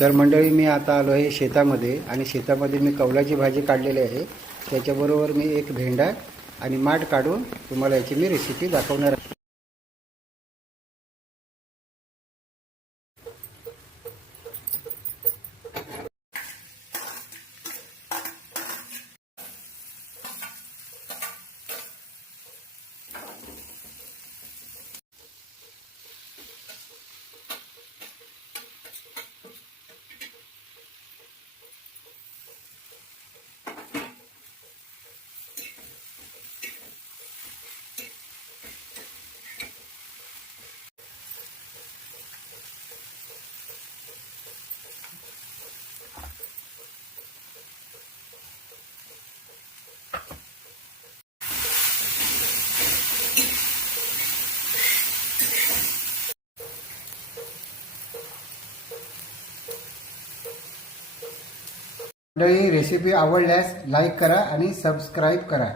तर मंडळी मी आता आलो आहे शेतामध्ये आणि शेतामध्ये मी कौलाची भाजी काढलेली आहे. त्याच्याबरोबर मी एक भेंडा आणि माठ काढून तुम्हाला याची मी रेसिपी दाखवणार आहे. मंडळी रेसिपी आवडल्यास लाईक करा आणि सबस्क्राईब करा.